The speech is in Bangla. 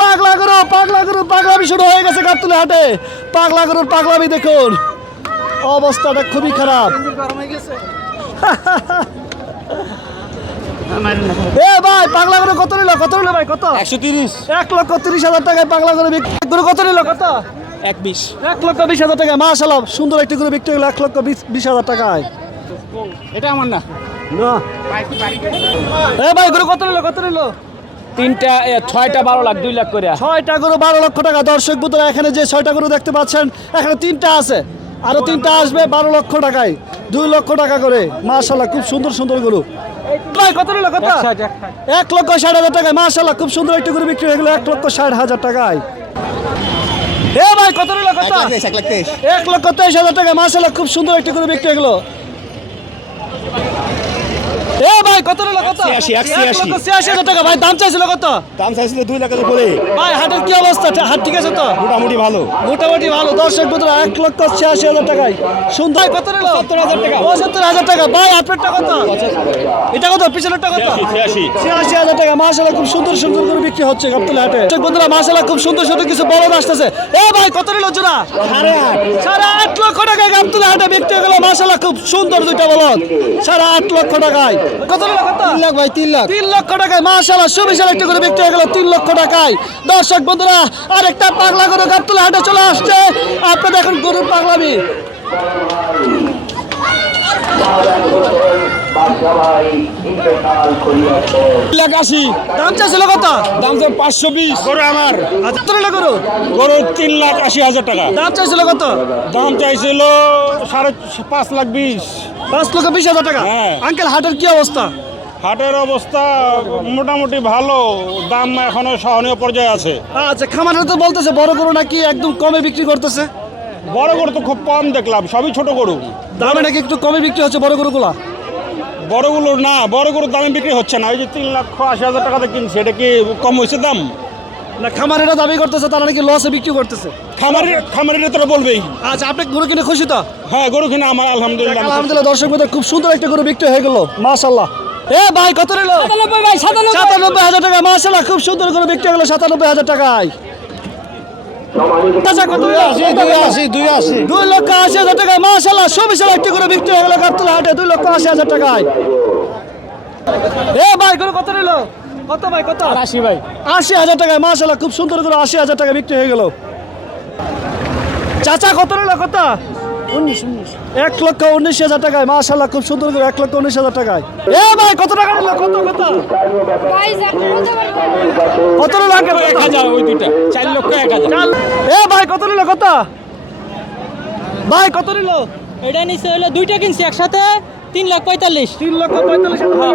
পাগলা গরু পাগলামি শুরু হয়ে গেছে গাবতলী হাটে। পাগলা গরুর পাগলামি দেখুন, অবস্থাটা খুবই খারাপ। এ ভাই পাগলা গরু কত নিল ভাই? কত? 130। 1,30,000 টাকায় পাগলা গরু গরু কত নিল? কত? 120। 1,20,000 টাকায়। মাশাআল্লাহ, সুন্দর একটি গরু বিক্রি হলো 1,20,000 টাকায়। এটা আমার না। না এ ভাই গরু কত নিল? তিনটা 6টা 12 লাখ 2 লাখ করে। 6টা গরু 12 লক্ষ টাকা। দর্শক বন্ধুরা, এখানে যে 6টা গরু দেখতে পাচ্ছেন, এখানে 3টা আছে, আরো 3টা আসবে 12 লক্ষ টাকায়, 2 লক্ষ টাকা করে। মাশাআল্লাহ, খুব সুন্দর গরু। ভাই কত নিল? কত? 1,60,000 টাকায়। মাশাআল্লাহ, খুব সুন্দর একটি গরু বিক্রি হয়ে গেল 1,60,000 টাকায়। এ ভাই কত নিল? কত? 1,23,000 টাকায়। মাশাআল্লাহ, খুব সুন্দর একটি গরু বিক্রি হয়ে গেল। এ ভাই কত নিল? কত? 1,86,000 টাকা। ভাই দাম চাইছিল কত? দাম চাইছিল 2 লাখের উপরে। ভাই হাটের কি অবস্থা? হাট ঠিক আছে তো? মোটামুটি ভালো। দর্শক বন্ধুরা, 1,86,000 টাকায় সুন্দর। কত নিল? 70,000 টাকা। 75,000 টাকা। ভাই আপনারটা কত? এটা কত? পিছনেরটা কত? 86,000 টাকা। মাশাআল্লাহ, খুব সুন্দর করে বিক্রি হচ্ছে গাবতলী হাটে। দর্শক বন্ধুরা, মাশাআল্লাহ, খুব সুন্দর কিছু বলদ আসতেছে। এ ভাই কত নিল জোড়া? 8.5 লক্ষ টাকায় গাবতলী হাটে বিক্রি হয়ে গেল। মাশাআল্লাহ, খুব সুন্দর দুইটা বলদ 8.5 লক্ষ টাকায়। কত নিল? কত? 3 লাখ ভাই, 3 লাখ। 3 লক্ষ টাকায়। মাশাআল্লাহ, সুবিশাল একটি করে বিক্রি হয়ে গেল 3 লক্ষ টাকায়। দর্শক বন্ধুরা, আরেকটা পাগলা গরু গাবতলী হাটে চলে আসছে। আপনি দেখুন গরুর পাগলামি। লাখ 80। দাম চাইছিল কত? দাম তো 520। গরু আমার। কত নিল গরু? গরু 3,80,000 টাকা। দাম চাইছিল কত? দাম চাইছিল 5 লাখ 20। 5,20,000 টাকা। হ্যাঁ। আঙ্কেল, হাটের কি অবস্থা? হাটের অবস্থা মোটামুটি ভালো, দাম এখনো সহনীয় পর্যায়ে আছে। আচ্ছা, খামারে তো বলতেছে বড় গরু নাকি একদম কমে বিক্রি করতেছে। বড় গরু তো খুব কম দেখলাম, সবই ছোট গরু। দামে নাকি একটু কমে বিক্রি হচ্ছে বড় গরুগুলা? বড়গুলো না, বড় গরুর দামে বিক্রি হচ্ছে না। ওই যে 3,80,000 টাকাতে কিনছে, এটা কি কম হয়েছে দাম? না, খামারেরা দাবি করতেছে তারা নাকি লসে বিক্রি করতেছে। খামারিরা তোরা বলবেই। আচ্ছা, আপনি গরু কিনে খুশি তো? হ্যাঁ, গরু কিনে আমার আলহামদুলিল্লাহ। আলহামদুলিল্লাহ। দর্শক বন্ধুরা, খুব সুন্দর একটা গরু বিক্রি হয়ে গেল। মাশাআল্লাহ। এ ভাই কত নিল? 97,000 টাকা। মাশাআল্লাহ, খুব সুন্দর করে বিক্রি হয়ে গেল 97,000 টাকায়। আচ্ছা, কত? 2,80,000 টাকায়। মাশাআল্লাহ, সুবিশাল একটি করে বিক্রি হয়ে গেল গাবতলী হাটে 2,80,000 টাকায়। এ ভাই গরু কত নিল? কত ভাই? কত? 80 ভাই। 80,000 টাকায়। মাশাআল্লাহ, খুব সুন্দর করে 80,000 টাকা বিক্রি হয়ে গেল। চাচা কত নিল? কত? 1,19,000 টাকায়। মাশাআল্লাহ, খুব সুন্দর করে 1,19,000 টাকায়। এ ভাই কত টাকা নিল? কত? কত নিল? আঙ্কেল? 1,000 ওই দুইটা 4 লক্ষ 1,000। এ ভাই কত নিল? কত? ভাই কত নিল? এটা নিচে হলো দুইটা কিনছি একসাথে 3,45,000। 3,45,000।